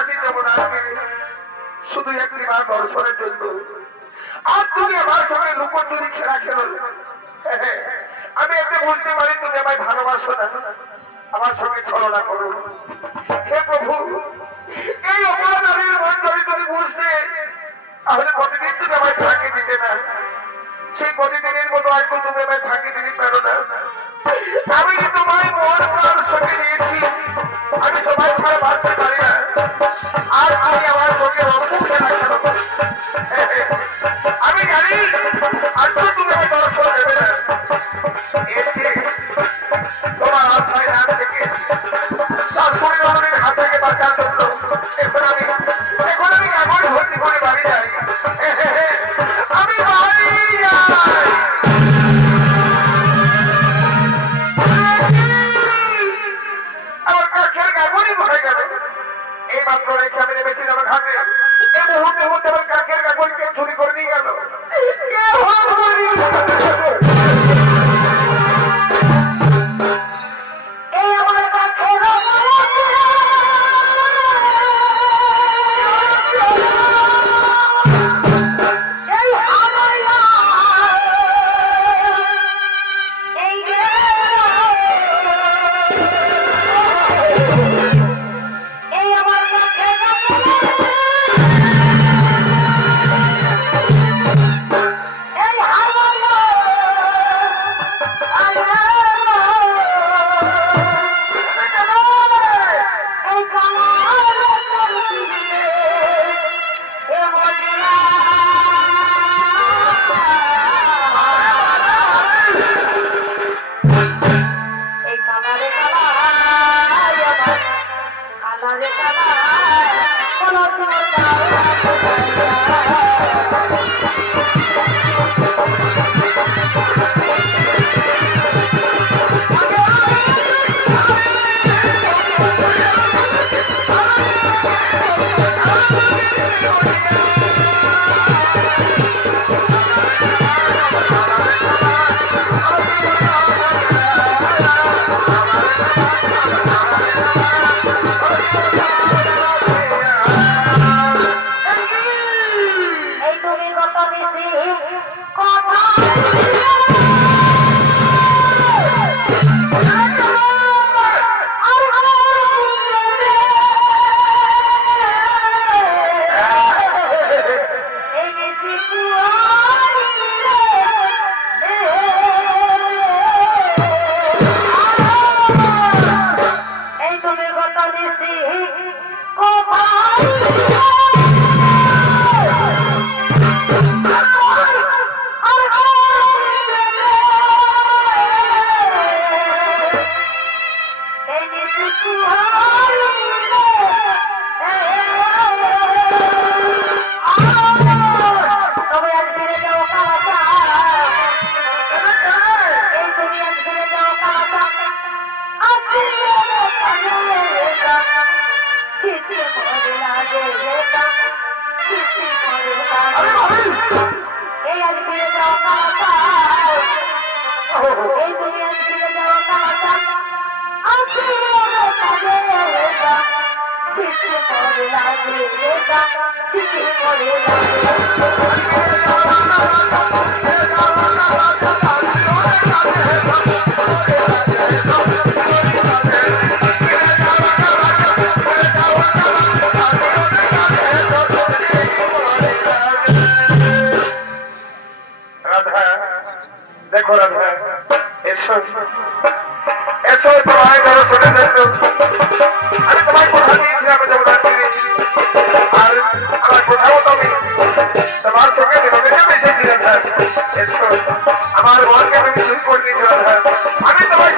কাশি যাব না শুধু একটি মা দর্শনের জন্য। আর তুমি আমার সঙ্গে লুকোচুরি খেলা খেলো। আমি এতে বুঝতে পারি তুমি আমায় ভালোবাসো না, আমার সঙ্গে ছলনা করো। হে প্রভু, এই অপরাধ আমি যদি তুমি বুঝতে, তাহলে প্রতিদিন তুমি আমায় ফাঁকি দিতে না। সেই প্রতিদিনের মতো আজকে তুমি আমায় ফাঁকি দিতে পারো না। আমি যে তোমায় মন প্রাণ সঙ্গে দিয়েছি, আমি তোমায় ছাড়া বাঁচতে পারি না। আর আমি আমার সঙ্গে রঙ্গ খেলা খেলো। আমি জানি আজকে তুমি আমায় দর্শন দেবে না। তোমার আশায় না থেকে শাশুড়ি ননদের হাত থেকে বাঁচার জন্য এখন আমি কেমন ভর্তি করে বাড়ি যাই। আমি বাড়ি যাই। আমার কাছের গাগুনি কোথায় গেল? এই মাত্র রেখে আমি নেমেছিলাম আমার ঘাটে, এই মুহূর্তে মধ্যে আমার কাকের গাগুনিকে চুরি করে নিয়ে গেল। দেখো রাধা, এসো এসো তোমায় দর্শনের জন্য। আমি তোমায় কথা দিয়েছিলাম জগদ্ধাত্রী, আর আমার কোথাও তুমি তোমার সঙ্গে নিবেদন এসেছি রাধা। এসো, আমার মনকে তুমি চুরি করে দিয়েছো রাধা। আমি তোমায়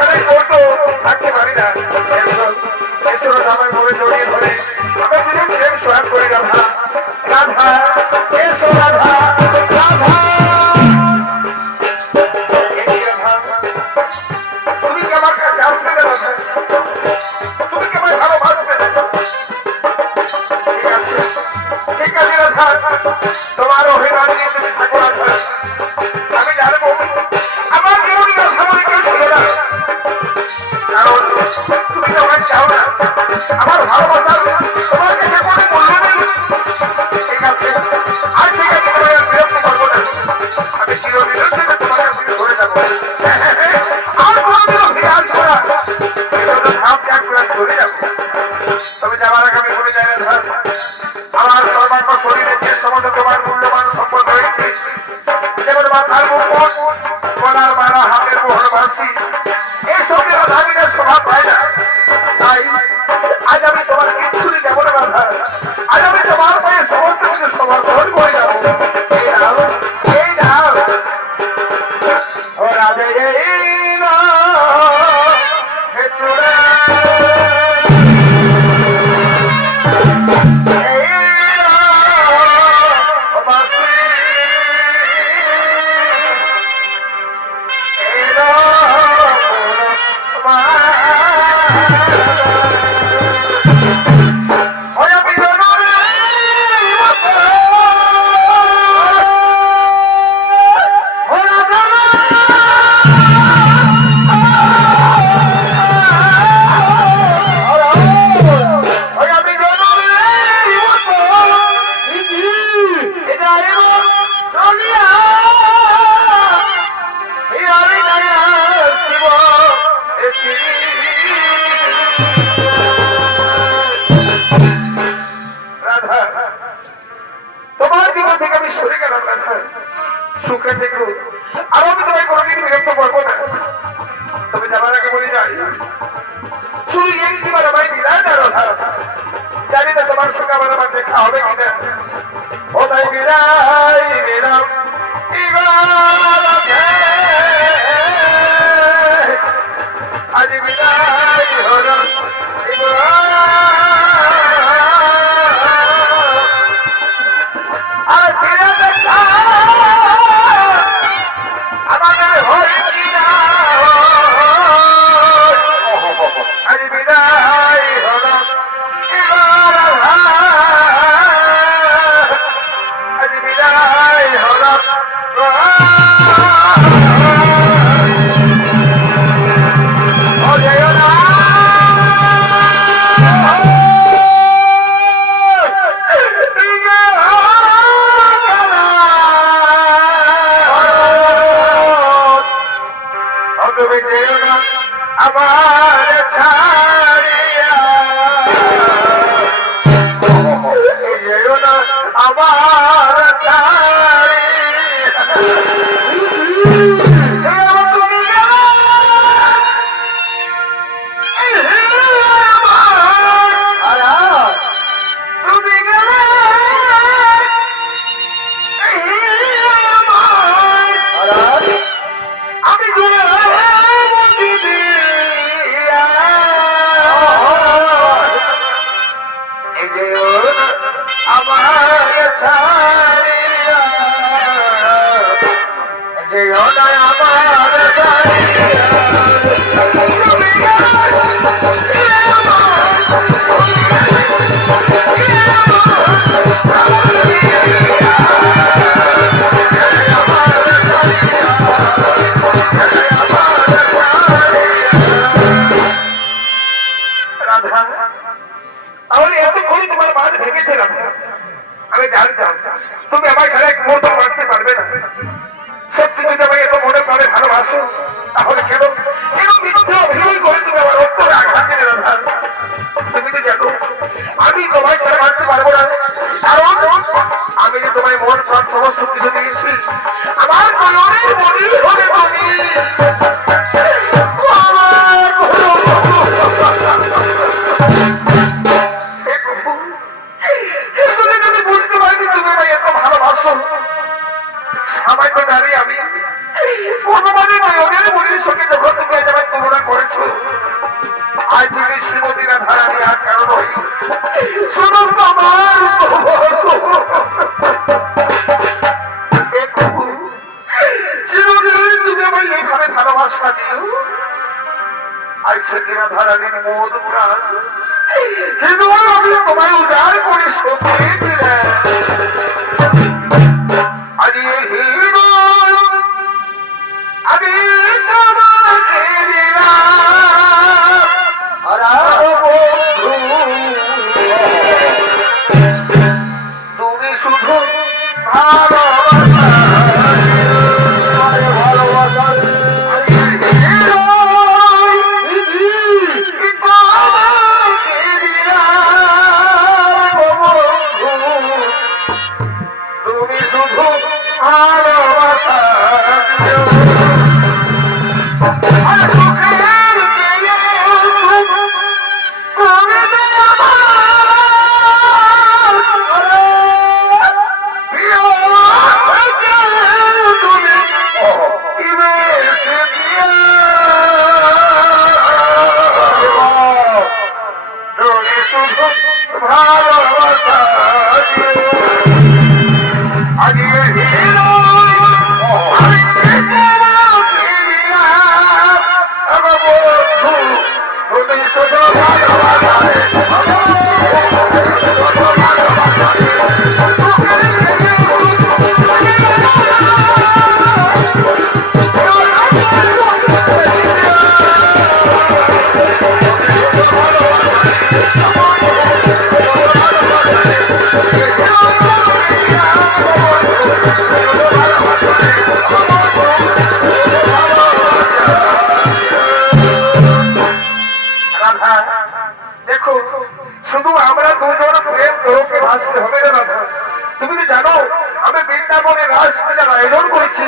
আমার ভালোবাসা তোমার কাছে কোনো মূল্য নেই। ঠিক আছে, আর ঠিক আছে, তোমায় আর বিরক্ত করবো না। আমি চিরদিনের জন্য তোমার কাছে ধরে যাবো। আর কোনোদিনও ফিরে আসবো না। ধাপ ত্যাগ করে চলে যাবো। তবে যাওয়ার আগে আমি বলে যাই না, ধর আমার সর্বাঙ্গ শরীরে যে সমস্ত তোমার মূল্যবান সম্পদ রয়েছে, যেমন মাথার মুকুট, গলার মালা, হাতের মোহর, বাঁশি, এইসব রাধাবিনের শোভা পায় না। তাই আজ আমি তোমার কিচ্ছুই যাবো না রাধা। আজ আমি তোমার পায়ে সমস্ত কিছু সমর্পণ করে যাবো। এই নাও, এই নাও, ও রাধে, এই নাও, হে চূড়া। তোমার জীবন থেকে আমি সরে গেলাম রাধা, সুখে থেকো। আর আমি তোমায় কোনোদিন বিরক্ত করবো না। তবে যাবার আগে বলে যাই, শুধু একটিবার আমায় বিদায় না রাধা। জানি না তোমার সঙ্গে আমার আমার দেখা হবে কিনা। ও তাই বিদায় দিলাম আজ বিদায় হলো। আর ফিরে দেখা আমাদের হয় কিনা। আজ বিদায় হলো, আজ বিদায় হলো। আমার ছাড়িয়া যেও না, আমার ছাড়িয়া তুমি তুমি গেলে আমি আমার ছাড়িয়া যেও না, আমার রাধা, তাহলে এতক্ষণই তোমার বাঁধ ভেঙেছে রাধা। আমি জানতাম তুমি আমার ছাড়া এক মুহূর্ত বাঁচতে পারবে না। সত্যি যদি আমাকে এত মনে করে ভালোবাসো, তাহলে কেন কেন মিথ্যে অভিনয় করে তুমি আমার অন্তরে আঘাত দিলে রাধা। তুমি তো জানো আমি তোমায় ছাড়া বাঁচতে পারবো না, কারণ আমি যে তোমায় মন প্রাণ সমস্ত কিছু দিয়েছি। আমার মনের মনি হলে তুমি বুঝতে পারিনি তুমি আমায় এত ভালোবাসো। সামান্য নারী আমি, ভগবানের মনের মনির সঙ্গে যখন তুমি আজ আমায় তুলনা করেছো, আজ তুমি শ্রীমতী রাধারানী আর কারণ হই শুধু তোমার চিরদিন তুমি আমায় এইভাবে ভালোবাসা দিও। আজ সেদিন রাধারানীর মন প্রাণ কিন্তু আমি তোমায় উদার করে সত্যি দিলাম। আজ আমি তোমাকে দিলাম বন্ধু শুধু ভালোবাসা আগে হিরো আমি আমার বন্ধু তুমি শুধু ভালোবাসা দেখো শুধু আমরা দুজন প্রেম তোকে ভাসতে হবে না রাধা। তুমি তো জানো আমি বৃন্দাবনে রাসলীলার আয়োজন করেছি।